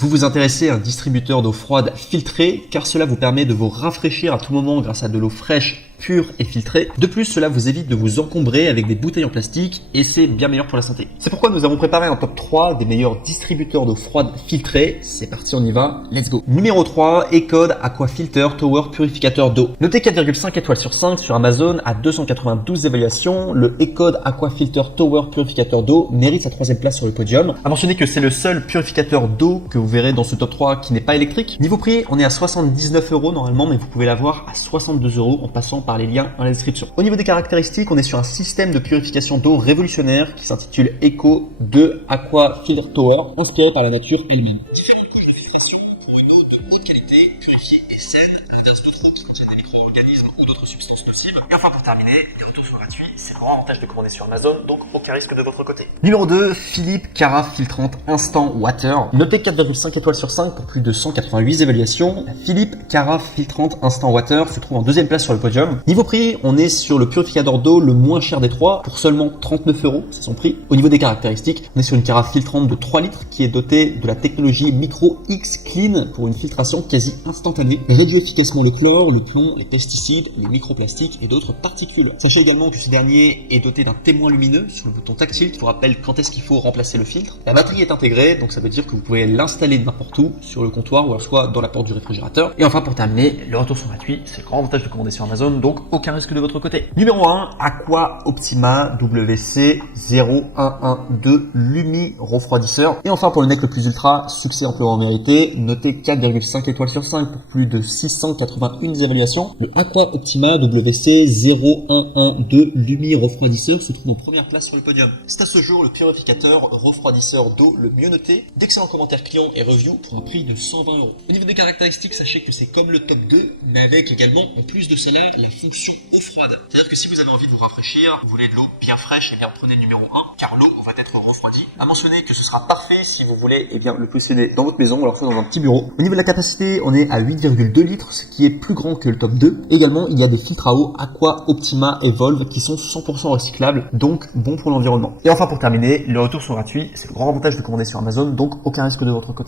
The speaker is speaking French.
Vous vous intéressez à un distributeur d'eau froide filtrée car cela vous permet de vous rafraîchir à tout moment grâce à de l'eau fraîche, pure et filtrée. De plus, cela vous évite de vous encombrer avec des bouteilles en plastique et c'est bien meilleur pour la santé. C'est pourquoi nous avons préparé un top 3 des meilleurs distributeurs d'eau froide filtrée. C'est parti, on y va, let's go. Numéro 3, Ecode Aqua Filter Tower Purificateur d'eau. Noté 4,5 étoiles sur 5 sur Amazon à 292 évaluations, le Ecode Aqua Filter Tower Purificateur d'eau mérite sa 3e place sur le podium. À mentionner que c'est le seul purificateur d'eau que vous verrez dans ce top 3 qui n'est pas électrique. Niveau prix, on est à 79 € normalement, mais vous pouvez l'avoir à 62 € en passant par les liens dans la description. Au niveau des caractéristiques, on est sur un système de purification d'eau révolutionnaire qui s'intitule Eco 2 Aqua Filter Tower, inspiré par la nature elle-même. Différentes couches de filtration pour une eau de haute qualité, purifiée et saine, à l'inverse d'autres eaux qui contiennent des micro-organismes ou d'autres substances nocives. Et enfin pour terminer, les retours sont gratuits, c'est le grand avantage de commander sur Amazon, donc aucun risque de votre côté. Numéro 2, Philips Carafe Filtrante Instant Water. Noté 4,5 étoiles sur 5 pour plus de 188 évaluations, la Philips Carafe Filtrante Instant Water se trouve en 2e place sur le podium. Niveau prix, on est sur le purificateur d'eau le moins cher des trois pour seulement 39 €, c'est son prix. Au niveau des caractéristiques, on est sur une carafe filtrante de 3 litres qui est dotée de la technologie Micro X Clean pour une filtration quasi instantanée. Elle réduit efficacement le chlore, le plomb, les pesticides, les microplastiques et d'autres particules. Sachez également que ce dernier est doté d'un témoin lumineux sur le bouton tactile qui vous rappelle quand est-ce qu'il faut remplacer le filtre. La batterie est intégrée, donc ça veut dire que vous pouvez l'installer n'importe où, sur le comptoir ou alors soit dans la porte du réfrigérateur. Et enfin pour terminer, le retour sont gratuits, c'est le grand avantage de commander sur Amazon, donc aucun risque de votre côté. Numéro 1, Aqua Optima WC 0112 Lumi refroidisseur. Et enfin pour le mec le plus ultra, succès amplement mérité, noté 4,5 étoiles sur 5 pour plus de 681 évaluations, le Aqua Optima WC 0112 Lumi refroidisseur se trouve en première place sur le podium. C'est à ce jour le purificateur refroidisseur d'eau le mieux noté. D'excellents commentaires clients et reviews pour un prix de 120 €. Au niveau des caractéristiques, sachez que c'est comme le top 2, mais avec également, en plus de cela, la fonction eau froide. C'est-à-dire que si vous avez envie de vous rafraîchir, vous voulez de l'eau bien fraîche, et bien prenez le numéro 1, car l'eau va être refroidie. À mentionner que ce sera parfait si vous voulez le posséder dans votre maison ou alors soit dans un petit bureau. Au niveau de la capacité, on est à 8,2 litres, ce qui est plus grand que le top 2. Également, il y a des filtres à eau Aqua Optima Evolve qui sont 100% recyclables, donc bon pour l'environnement. Et enfin pour terminer, les retours sont gratuits, c'est le grand avantage de commander sur Amazon, donc aucun risque de votre côté.